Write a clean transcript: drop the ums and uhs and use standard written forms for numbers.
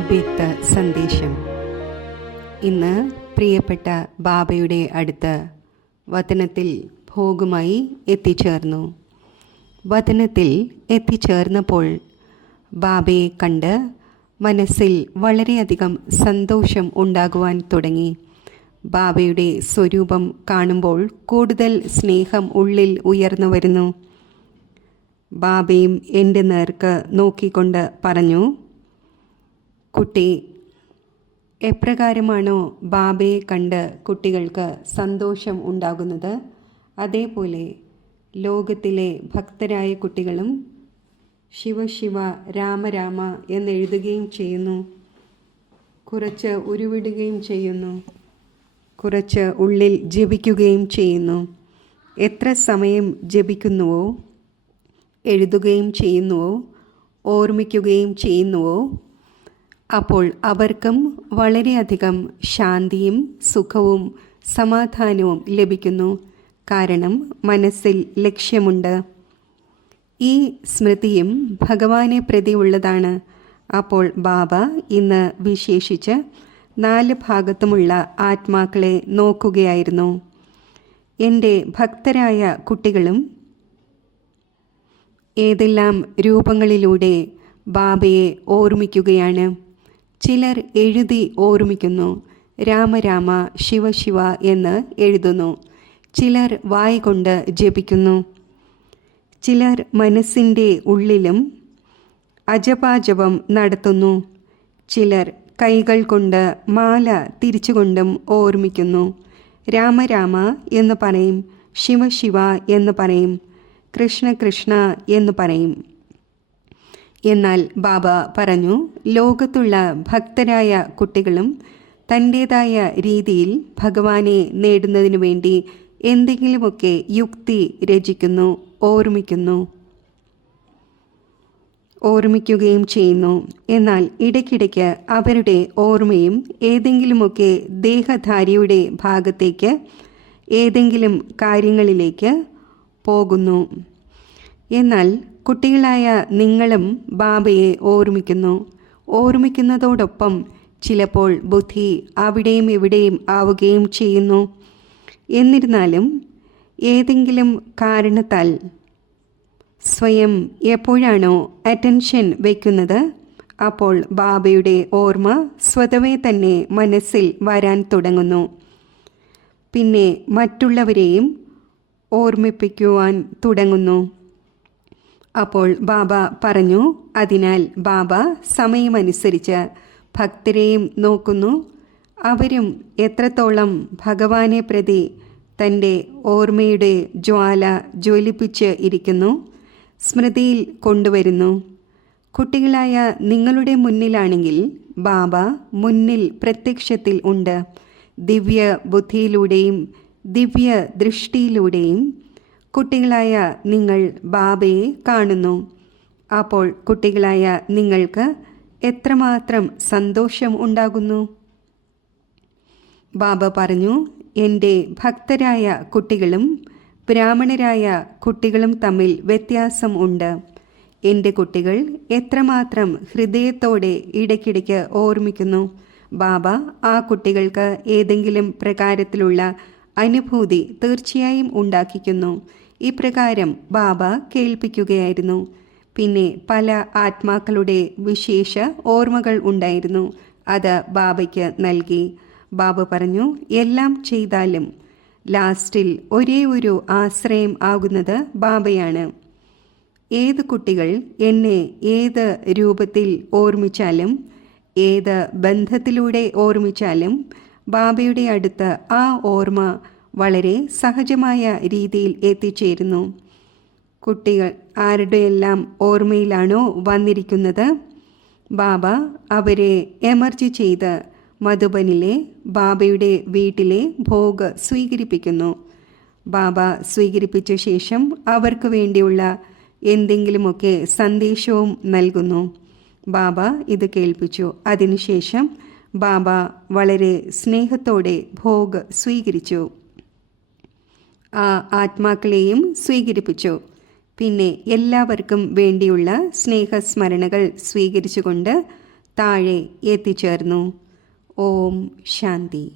അവ്യക്ത സന്ദേശം. ഇന്ന് പ്രിയപ്പെട്ട ബാബയുടെ അടുത്ത് വതനത്തിൽ ഭോഗുമായി എത്തിച്ചേർന്നു. വതനത്തിൽ എത്തിച്ചേർന്നപ്പോൾ ബാബയെ കണ്ട് മനസ്സിൽ വളരെയധികം സന്തോഷം ഉണ്ടാകുവാൻ തുടങ്ങി. ബാബയുടെ സ്വരൂപം കാണുമ്പോൾ കൂടുതൽ സ്നേഹം ഉള്ളിൽ ഉയർന്നു വരുന്നു. ബാബയും എൻ്റെ നേർക്ക് നോക്കിക്കൊണ്ട് പറഞ്ഞു, കുട്ടി, എപ്രകാരമാണോ ബാബയെ കണ്ട് കുട്ടികൾക്ക് സന്തോഷം ഉണ്ടാകുന്നത്, അതേപോലെ ലോകത്തിലെ ഭക്തരായ കുട്ടികളും ശിവ ശിവ രാമ രാമ എന്നെഴുതുകയും ചെയ്യുന്നു, കുറച്ച് ഉരുവിടുകയും ചെയ്യുന്നു, കുറച്ച് ഉള്ളിൽ ജപിക്കുകയും ചെയ്യുന്നു. എത്ര സമയം ജപിക്കുന്നുവോ, എഴുതുകയും ചെയ്യുന്നുവോ, ഓർമ്മിക്കുകയും ചെയ്യുന്നുവോ, അപ്പോൾ അവർക്കും വളരെയധികം ശാന്തിയും സുഖവും സമാധാനവും ലഭിക്കുന്നു. കാരണം മനസ്സിൽ ലക്ഷ്യമുണ്ട്. ഈ സ്മൃതിയും ഭഗവാനെ പ്രതി ഉള്ളതാണ്. അപ്പോൾ ബാബ ഇന്ന് വിശേഷിച്ച് 4 ഭാഗത്തുമുള്ള ആത്മാക്കളെ നോക്കുകയായിരുന്നു. എൻ്റെ ഭക്തരായ കുട്ടികളും ഏതെല്ലാം രൂപങ്ങളിലൂടെ ബാബയെ ഓർമ്മിക്കുകയാണ്. ചിലർ എഴുതി ഓർമ്മിക്കുന്നു, രാമരാമ ശിവ ശിവ എന്ന് എഴുതുന്നു. ചിലർ വായ്കൊണ്ട് ജപിക്കുന്നു. ചിലർ മനസ്സിൻ്റെ ഉള്ളിലും അജപാജപം നടത്തുന്നു. ചിലർ കൈകൾ കൊണ്ട് മാല തിരിച്ചുകൊണ്ടും ഓർമ്മിക്കുന്നു. രാമരാമ എന്ന് പറയും, ശിവ ശിവ എന്ന് പറയും, കൃഷ്ണ കൃഷ്ണ എന്ന് പറയും. എന്നാൽ ബാബ പറഞ്ഞു, ലോകത്തുള്ള ഭക്തരായ കുട്ടികളും തൻ്റേതായ രീതിയിൽ ഭഗവാനെ നേടുന്നതിനു വേണ്ടി എന്തെങ്കിലുമൊക്കെ യുക്തി രചിക്കുന്നു, ഓർമ്മിക്കുകയും ചെയ്യുന്നു. എന്നാൽ ഇടയ്ക്കിടയ്ക്ക് അവരുടെ ഓർമ്മയും ഏതെങ്കിലുമൊക്കെ ദേഹധാരിയുടെ ഭാഗത്തേക്ക്, ഏതെങ്കിലും കാര്യങ്ങളിലേക്ക് പോകുന്നു. എന്നാൽ കുട്ടികളായ നിങ്ങളും ബാബയെ ഓർമ്മിക്കുന്നതോടൊപ്പം ചിലപ്പോൾ ബുദ്ധി അവിടെയും ഇവിടെയും ആവുകയും ചെയ്യുന്നു. എന്നിരുന്നാലും ഏതെങ്കിലും കാരണത്താൽ സ്വയം എപ്പോഴാണോ അറ്റൻഷൻ വയ്ക്കുന്നത്, അപ്പോൾ ബാബയുടെ ഓർമ്മ സ്വതവേ തന്നെ മനസ്സിൽ വരാൻ തുടങ്ങുന്നു. പിന്നെ മറ്റുള്ളവരെയും ഓർമ്മിപ്പിക്കുവാൻ തുടങ്ങുന്നു. അപ്പോൾ ബാബ പറഞ്ഞു, അതിനാൽ ബാബ സമയമനുസരിച്ച് ഭക്തരെയും നോക്കുന്നു. അവരും എത്രത്തോളം ഭഗവാനെ പ്രതി തൻ്റെ ഓർമ്മയുടെ ജ്വാല ജ്വലിപ്പിച്ച് ഇരിക്കുന്നു, സ്മൃതിയിൽ കൊണ്ടുവരുന്നു. കുട്ടികളായ നിങ്ങളുടെ മുന്നിലാണെങ്കിൽ ബാബ മുന്നിൽ പ്രത്യക്ഷത്തിൽ ഉണ്ട്. ദിവ്യ ബുദ്ധിയിലൂടെയും ദിവ്യ ദൃഷ്ടിയിലൂടെയും കുട്ടികളായ നിങ്ങൾ ബാബയെ കാണുന്നു. അപ്പോൾ കുട്ടികളായ നിങ്ങൾക്ക് എത്രമാത്രം സന്തോഷം ഉണ്ടാകുന്നു. ബാബ പറഞ്ഞു, എൻ്റെ ഭക്തരായ കുട്ടികളും ബ്രാഹ്മണരായ കുട്ടികളും തമ്മിൽ വ്യത്യാസം ഉണ്ട്. എൻ്റെ കുട്ടികൾ എത്രമാത്രം ഹൃദയത്തോടെ ഇടയ്ക്കിടയ്ക്ക് ഓർമ്മിക്കുന്നു. ബാബ ആ കുട്ടികൾക്ക് ഏതെങ്കിലും പ്രകാരത്തിലുള്ള അനുഭൂതി തീർച്ചയായും ഉണ്ടാക്കിക്കുന്നു. ഇപ്രകാരം ബാബ കേൾപ്പിക്കുകയായിരുന്നു. പിന്നെ പല ആത്മാക്കളുടെ വിശേഷ ഓർമ്മകൾ ഉണ്ടായിരുന്നു. അത് ബാബയ്ക്ക് നൽകി. ബാബ പറഞ്ഞു, എല്ലാം ചെയ്താലും ലാസ്റ്റിൽ ഒരേ ഒരു ആശ്രയം ആകുന്നത് ബാബയാണ്. ഏത് കുട്ടികൾ എന്നെ ഏത് രൂപത്തിൽ ഓർമ്മിച്ചാലും, ഏത് ബന്ധത്തിലൂടെ ഓർമ്മിച്ചാലും ബാബയുടെ അടുത്ത് ആ ഓർമ്മ വളരെ സഹജമായ രീതിയിൽ എത്തിച്ചേരുന്നു. കുട്ടികൾ ആരുടെയെല്ലാം ഓർമ്മയിലാണോ വന്നിരിക്കുന്നത്, ബാബ അവരെ എമർജി ചെയ്ത് മധുബനിലെ ബാബയുടെ വീട്ടിലെ ഭോഗ് സ്വീകരിപ്പിക്കുന്നു. ബാബ സ്വീകരിപ്പിച്ച ശേഷം അവർക്ക് വേണ്ടിയുള്ള എന്തെങ്കിലുമൊക്കെ സന്ദേശവും നൽകുന്നു. ബാബ ഇത് കേൾപ്പിച്ചു. അതിനുശേഷം ബാബ വളരെ സ്നേഹത്തോടെ ഭോഗ് സ്വീകരിച്ചു. ആ ആത്മാക്കളെയും സ്വീകരിപ്പിച്ചു. പിന്നെ എല്ലാവർക്കും വേണ്ടിയുള്ള സ്നേഹസ്മരണകൾ സ്വീകരിച്ചുകൊണ്ട് താഴെ എത്തിച്ചേർന്നു. ഓം ശാന്തി.